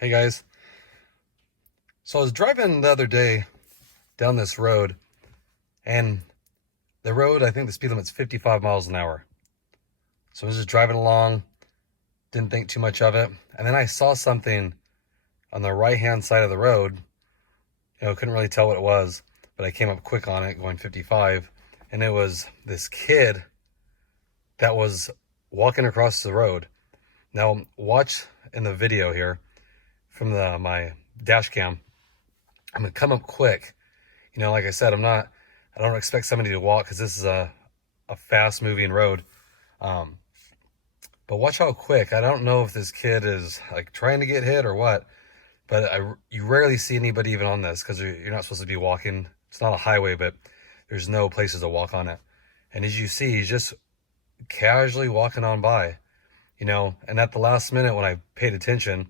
Hey guys, so I was driving the other day down this road, and the road, I think the speed limit's 55 miles an hour. So I was just driving along, didn't think too much of it, and then I saw something on the right hand side of the road. Couldn't really tell what it was, but I came up quick on it going 55, and it was this kid that was walking across the road. Now, watch in the video here from my dash cam. I'm gonna come up quick. Like I said, I don't expect somebody to walk because this is a fast moving road. Um, but watch how quick. I don't know if this kid is like trying to get hit or what, but you rarely see anybody even on this because you're not supposed to be walking. It's not a highway, but there's no places to walk on it. And as you see, he's just casually walking on by, and at the last minute when I paid attention,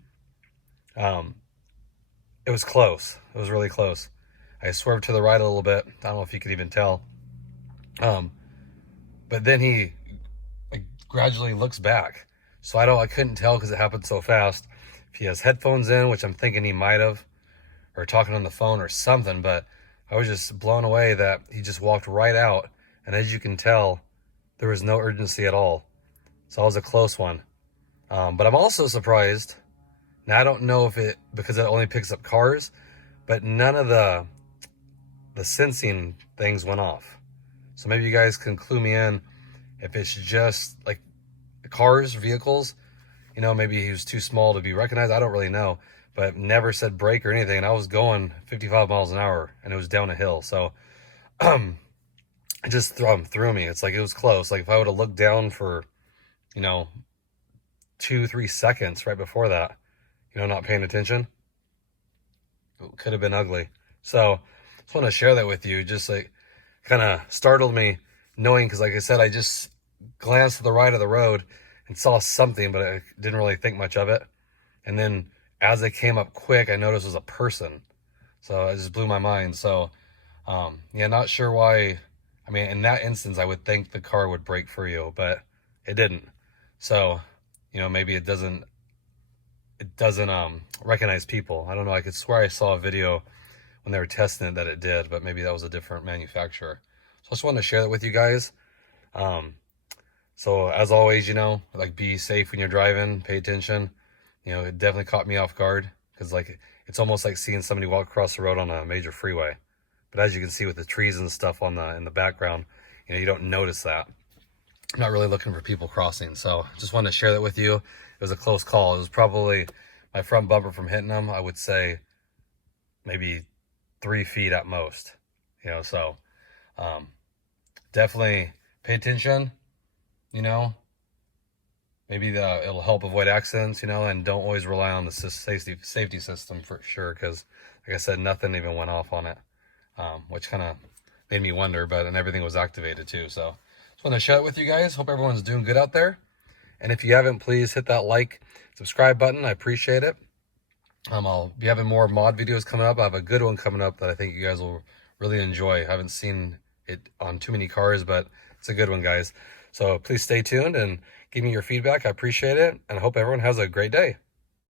it was close. It was really close. I swerved to the right a little bit. I don't know if you could even tell. But then he like gradually looks back. So I couldn't tell because it happened so fast. If he has headphones in, which I'm thinking he might have, or talking on the phone or something, but I was just blown away that he just walked right out. And as you can tell, there was no urgency at all. So it was a close one. But I'm also surprised. Now I don't know if because it only picks up cars, but none of the sensing things went off. So maybe you guys can clue me in if it's just like cars, vehicles, maybe he was too small to be recognized. I don't really know, but never said brake or anything. And I was going 55 miles an hour and it was down a hill. So it just threw me. It's like it was close. Like if I would have looked down for, 2-3 seconds right before that, not paying attention, it could have been ugly. So just want to share that with you. Just like kind of startled me knowing, because like I said, I just glanced to the right of the road and saw something, but I didn't really think much of it. And then as I came up quick, I noticed it was a person. So it just blew my mind. So not sure why. I mean, in that instance, I would think the car would brake for you, but it didn't. So, maybe it doesn't recognize people. I don't know. I could swear I saw a video when they were testing it that it did, but maybe that was a different manufacturer. So I just wanted to share that with you guys. So as always, like be safe when you're driving, pay attention. It definitely caught me off guard because like it's almost like seeing somebody walk across the road on a major freeway. But as you can see with the trees and stuff in the background, you don't notice that. I'm not really looking for people crossing. So just wanted to share that with you. It was a close call. It was probably my front bumper from hitting them. I would say maybe 3 feet at most, so definitely pay attention, maybe it'll help avoid accidents, and don't always rely on the safety system for sure. Because like I said, nothing even went off on it, which kind of made me wonder, and everything was activated too. So just want to share it with you guys. Hope everyone's doing good out there. And if you haven't, please hit that like, subscribe button. I appreciate it. I'll be having more mod videos coming up. I have a good one coming up that I think you guys will really enjoy. I haven't seen it on too many cars, but it's a good one, guys. So please stay tuned and give me your feedback. I appreciate it, and I hope everyone has a great day.